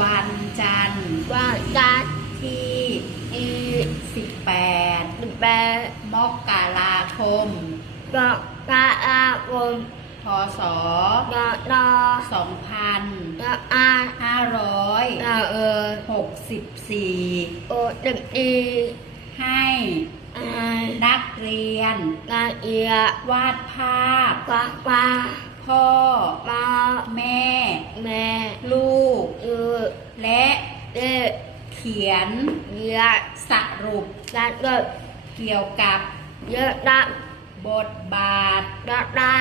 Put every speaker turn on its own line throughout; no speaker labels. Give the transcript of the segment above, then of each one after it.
วันจันทร์
ว่าจัด
ที่
อี
18
สิบแปด
มกราคม
ดอกกาอาคม
พศ
ดอกดอดอกอาดอกเออ
2564
โอเต็มอี
ให้
ไอ
นักเรียน
กาเอียวา
ดภาพ
กว่าว่า
พ่ อ
มา
แม่
แม่
ลูก
อือ
และ
เด็ก
เขียน
เยอะ
สรุป
ดัดเด็ก
เกี่ยวกับ
เยอะดัก
บทบาท
ดักดา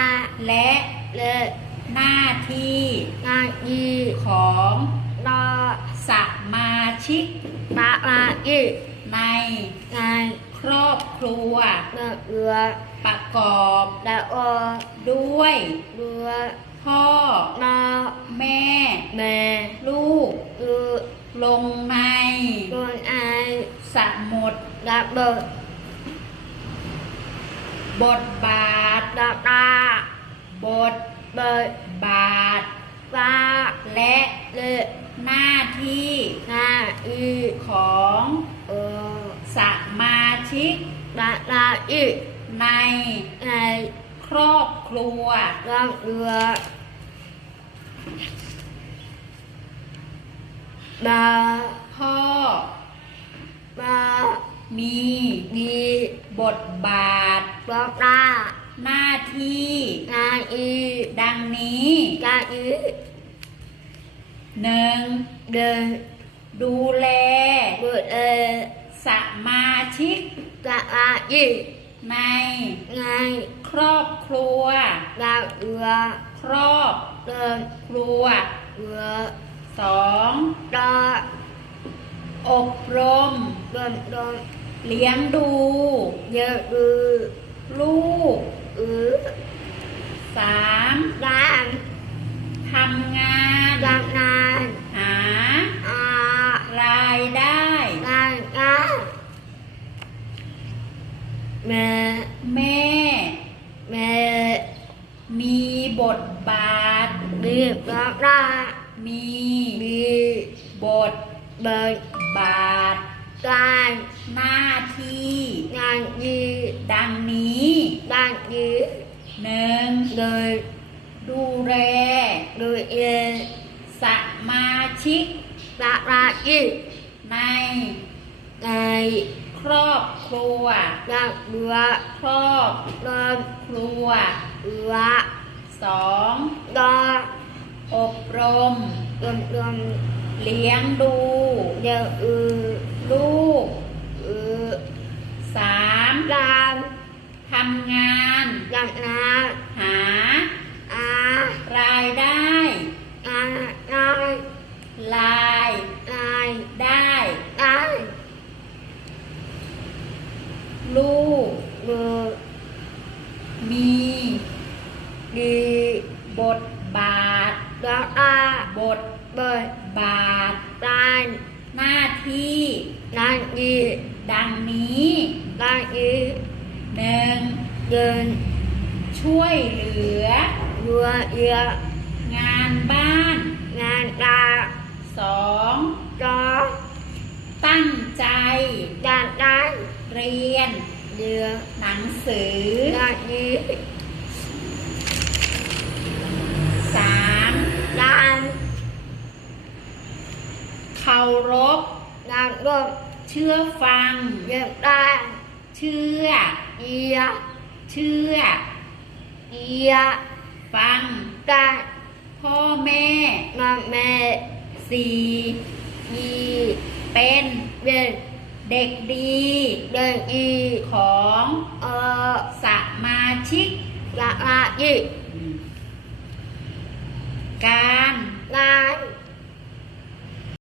และ
เล็ก
หน้าที่
งานยี
ของ
ดอ
สมาชิก
ปาอาอี
ใน
งาน
ครอบครัว
เลือเรือ
ประกอบ
ดาโอ
ด้วย
เรือ
พ่อ
มา
แม่
แม่
ลูก
อือ
ลงใน
ดวงไอ
สมุด
ดักเบิก
บทบาท
ดักดา
บท
เบิก
บาท
ฟ้า
และ
เล็ก
หน้าที่
งาอี
ของ
เออ
สมา ชิก
ดาดาอี
ใน
ไอ
ครอบครัว
ดักเรือมา
พ่อ
มา
มี
ดี
บทบาท
บอกดา
หน้าที่
งาอี
ดังนี้
กาอี
หนึ่ง
เดิน
ดูแล
เบิดเอ
สมาชิก
กะอาอี
ใน
ไง
ครอบครัว
ดาวเรือ
ครอบ
เดิน
ครัว
เรือ
สอง
ดอ
อบรม
เดินเดิน
เลี้ยงดู
เยอะอือ
ลูก
อือ
สาม
ดาน
ทำงาน
ดานนาน
หา
อารา
ยได้
ดานกาแม่
แม่
แม่
มีบทบาท
บีบบอกดา
มี
บี
บท
เบิด
บาท
การ
หน้าที่
งานยี
ดังนี้
ดานยี
หนึ่ง
เดิน
ดูแล
ดูเอ
สมาชิก
ลาลาอี
ใน
ใน
ครอบครัว
ดาวเรือ
ครอบ
เดิน
ครัว
เรือ
สอง
ดอ
อบรม
เดินเดิน
เลี้ยงดู
เดืออือ
ลูก
อือ
สาม
ดาน
ทำงาน
ดานนา
หา
อารา
ยได้
อาลาย
ราย
ลาย
ได้
ลาย
ลูก
เบือ
มี
ดี
บทบาท
ดาอา
บท
เบิด
บาท
ดาน
หน้าที่
ดานยี
ดังนี้
ดานยี
หนึ่ง
เดิน
ช่วยเหลือ
เรือเรืองา
นบ้าน
งานดา
สอง
จอ
ตั้งใจ
ดานดาน
เรียน
เรือ
หนังสือ
ดานยี
สาม
ดาน
เคารพ
ดานรถ
เชื่อฟัง
เรียกดาน
เชื่อ
เอีย
เชื่อ
เอีย
ฟัง
ดาน
พ่อแม่
มาแม่
สี่
ยี
เป็น
เดิน
เด็กดี
เดินอี
ของ
เออ
สมาชิก
ละละยี
การ
งาน